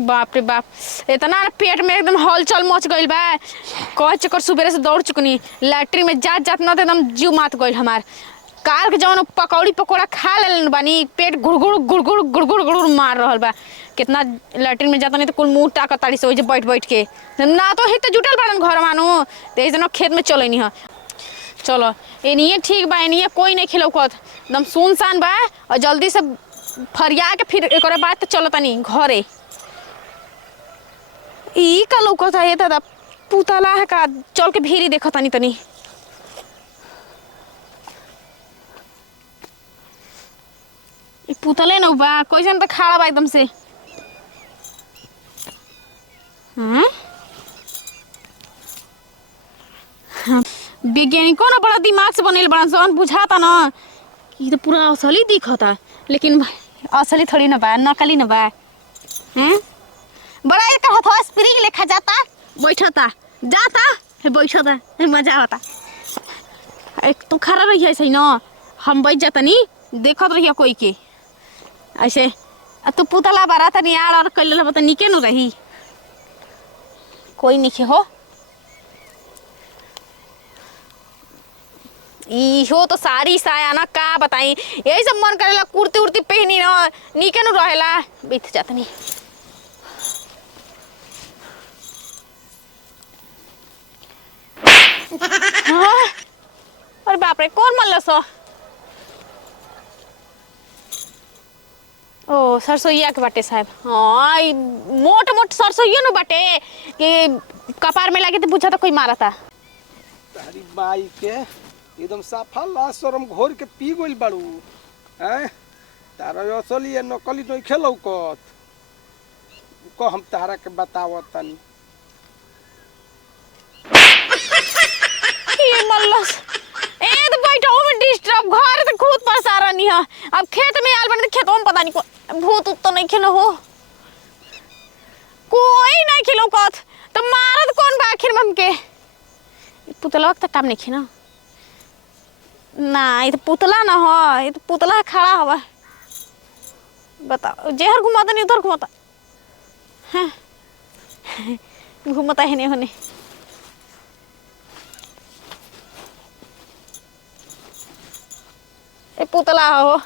बाप रे बाप, इतना ना पेट में एकदम हलचल मच गइल बा। कह चक्कर सुबह से दौड़ चुकनी, लैट्रिन में जात जात ना तो एकदम जीव मात गइल हमार। काल के जवन पकौड़ी पकोड़ा खा लेलन बानी, पेट गुड़गुड़ गुड़गुड़ गुड़गुड़ गुड़गुड़ मार रहल बा। कितना लैट्रिन में जाता नहीं तो कुल मुंह टाका ताड़ी से बैठ बैठ के ना तो ही तो जुटल बाड़न घर मानू तो खेत में चलनी है। चलो एनिए ठीक बा, एनिए कोई नहीं खिलौकत, एकदम सुनसान बा और जल्दी से फरिया के फिर एक बाद तो चलो तनी घरे। ई का लौकत है दादा, पुतला है का? चल के भीरी देखो तनी तनी। ई पुतले न बा, कैसन तो खड़ा बा एकदम से। वैज्ञानिकों ना बड़ा दिमाग से बनेल बड़ा सन, बुझाता ना कि तो पूरा असली दिखता, लेकिन असली थोड़ी ना बा, नकली ना बा। बड़ा एक हथवा स्प्रिंग लेखा जाता बैठता जाता बैठता, मजा आता। एक तो खड़ा रही ऐसे ना, हम बैठ जाता नी देखत रहिए कोई के ऐसे। तू पुतला बाराता नहीं आड़ और कल बता निके न रही, कोई निके हो। इहो तो सारी साया ना का बताई, यही सब मन करेला कुर्ती उर्ती पहनी ना निके न रहेला, बीत जाता नहीं। हाँ? अरे बाप रे, कौन मल्ल सो? ओ सरसोईया के बाटे साहब। हाँ मोट मोट सरसोईया न बाटे कि कपार में लगे तो पूछा तो कोई मारा था। तारी बाई के एकदम साफा लाश शरम घोर के पी गइल बाड़ू हैं। तारा असली नकली नहीं खेलौकत को हम तारा के बतावत तनी। ये मल्लस ए तो बैठो में डिस्टर्ब, घर तो खुद परेशान नहीं है। अब खेत में आल बने, खेतों में पता नहीं को भूत तो नहीं खेलो हो, कोई नहीं खेलो कथ तो मारत कौन बा आखिर में हमके? पुतला वक्त काम नहीं खेना ना, ये तो पुतला ना हो, ये तो पुतला खड़ा हवा। बताओ जेहर घुमाता नहीं उधर घुमाता है, घुमाता है नहीं होने। ए पुतला हो,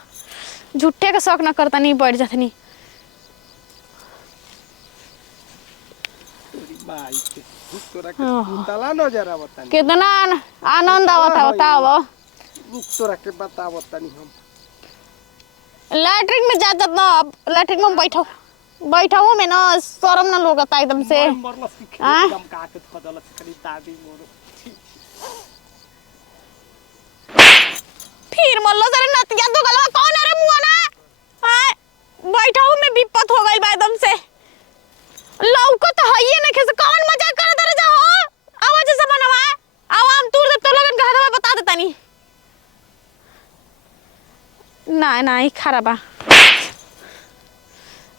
झूठे का शौक ना करता नहीं बैठ जाता नहीं। बाई के तोरा के पुतला नजर आवता नहीं, कितना आनंद आवता बताओ। तोरा के बतावत तनी हम। लैट्रिन में जात ना, अब लैट्रिन में बैठो बैठो में ना शर्म ना लगता एकदम से। एकदम काके खदलस करी दादी मोर फिर मल्लो सरे नतिया तो गलवा कौन है रे मुआ ना? हां बैठो में विपत हो गई बा एकदम से। लौको तो हइए नहीं कैसे, कौन मजाक करत रह जा हो? आवाज से बनवा आवाम तूर दे तो लोगन का हदवा बता देता नहीं। ना ना ही खराबा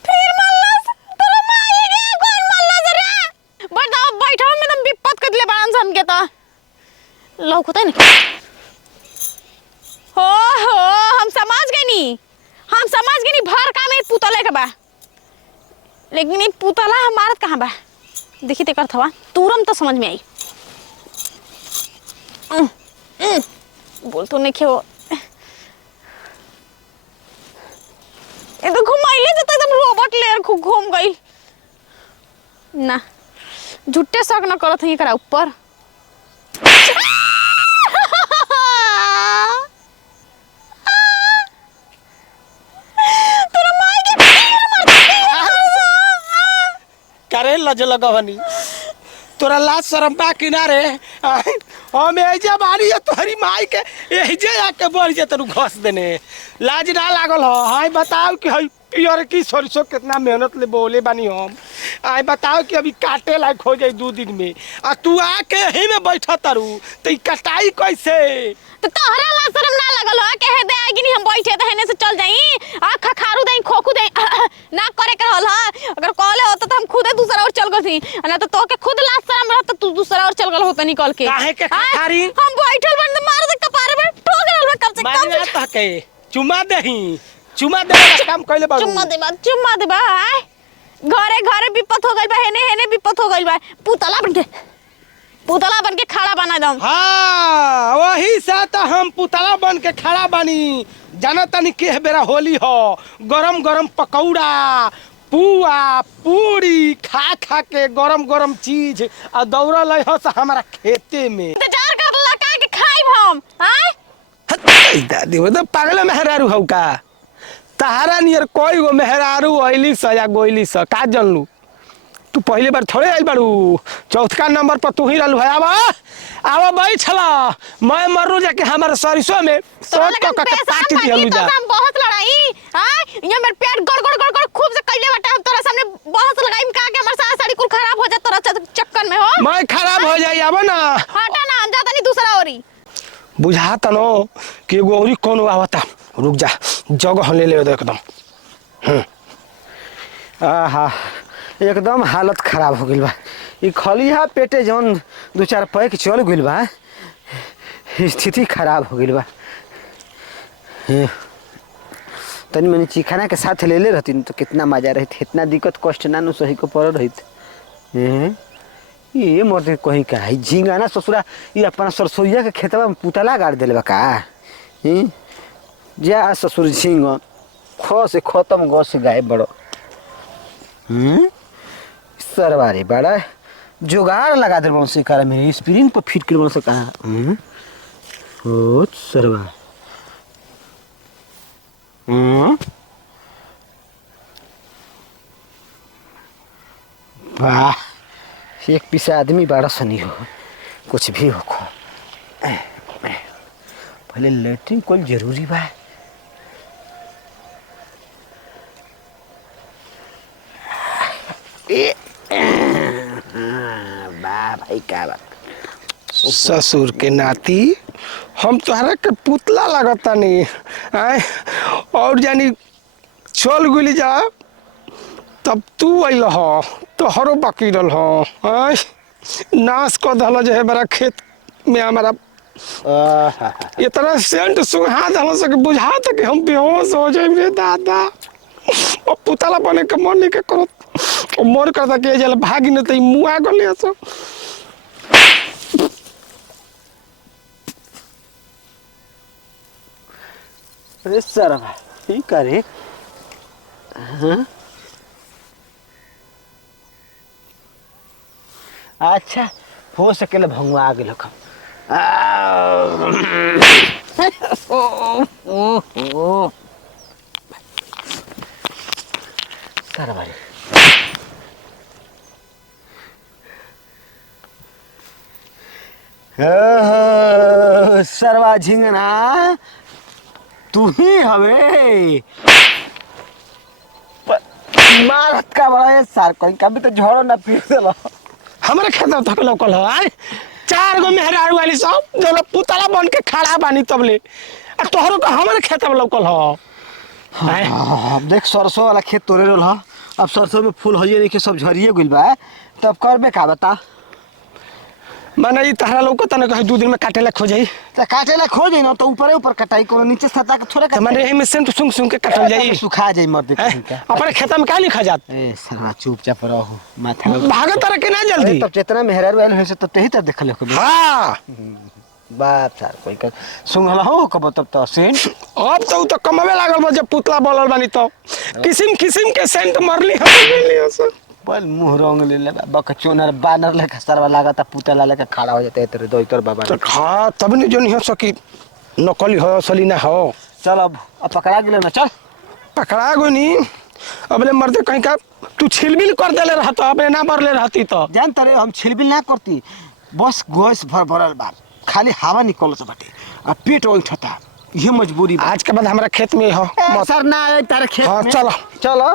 फिर मल्लस तेरा माई रे, कौन मल्लस रे? बताओ बैठो में तुम विपत कर ले बान सन के तो लौको तो नहीं। हो हम समझ गए नी, हम समझ गए नी भर काम एक पुतले के बा, लेकिन ये पुतला हमारा कहाँ बा? देखी ते करत हवा तुरंत तो समझ में आई। बोल तो नहीं खेओ, ये तो घुमाइले जता एकदम रोबोट लेयर घूम गई ना। झूठे शक न करत है एकरा ऊपर। करे लज लगवनी तोरा लाज शरम बा किनारे। हम एजे बारी तोहरी माई के एजे आके बढ़ जे तनु घस देने लाज ना लागल हो। हाय बताओ कि हई पियर की सरसों कितना मेहनत ले बोले बानी हम। आय बताओ कि अभी काटे लायक हो जाए 2 दिन में, आ तू आके यही में बैठा तारू तो कटाई कैसे? तो तोहरा ला शर्म ना लगल हो के हे दे आगी नहीं हम बैठे त हेने से चल जाई आ खखारू देई खोखू देई ना करे के रहल ह। अगर कहले होत त हम खुदे दूसरा और चल गथी, ना तो तोके खुद ला शर्म रहत तू दूसरा और चल गल होत निकल के। काहे के खखारी? हम बैठल बन मार दे कपार में ठोक रहल कम से मारी ना तके चुमा देही, चुमा दे काम कइले बारू। चुम्मा दे बा घरे घरे विपत हो गइल बा, हेने हेने विपत हो गइल बा। पुतला बन के खड़ा बना दम। हाँ वही से तो हम पुतला बन के खड़ा बानी। जाना तनी के बेरा होली हो, गरम गरम पकौड़ा पुआ पूरी खा खा के गरम गरम चीज आ दौड़ल है से हमारा खेते में। इंतजार कर लगा के खाइब हम। हां दादी वो तो पागल मेहरारू हौ का? तहारा नियर कोई गो मेहरारू अइली स या गोइली स का जानलू? तू पहली बार थोड़े आइल बाड़ू, चौथा नंबर पर तू ही रहलू है। आवा बैठ छला, मैं मरू जाके हमारे सरिसो में सोच के काट दियलू जा। हम बहुत लड़ाई हां, ये मेरे पेट गड़ खूब से कइले बाटे। हम तोरा सामने बहुत लगाई का के हमर साड़ी कुल खराब हो जा तोरा चक्कर में हो। मैं खराब हो जाई आवा ना। हटा ना, हम जाता नहीं दूसरा ओरी। बुझाता नो कि एगो औरी कौन आवता। रुक जा, जगह ले ले एकदम। आहा एकदम हालत खराब हो गइल बा। ई खलिहा पेटे जौन दो चार पैक चल गइल बा, स्थिति खराब हो गइल बा। तनी मनी चिखाना के साथ ले ले रहती तो कितना मजा रही। इतना दिक्कत कष्ट ना नु सही को पड़ रही। ये मरते कहीं का है झिंगाना ससुरा। ये अपना सरसोईया के खेतवा में पुतला गाड़ दिले बा का? जा ससुर झिंग ख से खत्म ग से गायब बड़ो। सरवारी बड़ा जुगाड़ लगा दे से कर में स्प्रिंग पर फिट कर से कहा। ओ सरवा वाह, एक पीछे आदमी बड़ा सनी हो, कुछ भी हो खो। पहले लेटरिन कोई जरूरी बा। वाह भाई क्या बात। ससुर के नाती हम तोहरा के पुतला लगता नहीं आए और जानी चल गुली जा तब तू अल हो तोहरो बाकी रल हो। आए नाश कर दल जो है बड़ा खेत में हमारा इतना सेंट सुहा दल सके बुझा कि हम बेहोश हो जाए रे दादा। और पुतला बने के मन नहीं के करत, मोर करता के जल भागी न तई मुआ गले सब। अरे सर ठीक करे। हाँ? अच्छा हो सकेला भंगवा आ गेल खम। सर भाई सरवा झिंगना तू ही हवे। मारत का बड़ा है सार कोई कभी तो झोड़ो ना पी देलो। हमारे खेत में थक लौकल हो आए 4 गो मेहरारू वाली सब जो पुतला बन के खड़ा बानी तबले आ तोहरो का हमारे खेत में लौकल हो। हाँ, देख सरसों वाला खेत तोड़े रहल ह। अब सरसों में फूल होइए नहीं कि सब झरिए गइल बा। तब करबे का बता। माने ई तहरा लौकत न कहे 2 दिन में काटे ला खोजई तो काटे ला खो जाई ना तो ऊपर ऊपर कटाई कोनो नीचे सता के थोड़े तो माने एही में सेंट सुंग सुंग के काटल जाई सुखा जाई मर दे का। अपने खेत में का नहीं खा जात। ए सरवा चुपचाप रहो माथा भागत तरह के ना जल्दी। तब जितना मेहरार वाले है से तो तेही तर देख ले को। हां बाप सर कोई का सुंगला हो कब तब तो सेंट अब तो कमावे लागल बा जब पुतला बोलल बानी तो किसिम किसिम के सेंट मरली हम गेली सर। पल मुंह रंग ले ले बक चोनर बानर ले सरवा लागता पुतला लेके खड़ा हो जाते तेरे दो इतर बाबा। तो हां तब नहीं जो नहीं हो सकी नकली हो असली ना हो। चल अब पकड़ा गेले ना। चल पकड़ा गो नी अबले मरते कहीं का तू छिलबिल कर देले रहत अपने ना मरले रहती तो जान तरे हम छिलबिल ना करती बस गैस भरल बार खाली हवा निकलत बाटे आ पेट उठता ये मजबूरी। आज के बाद हमारा खेत में हो सर ना आए तारे खेत हाँ, में। चलो चलो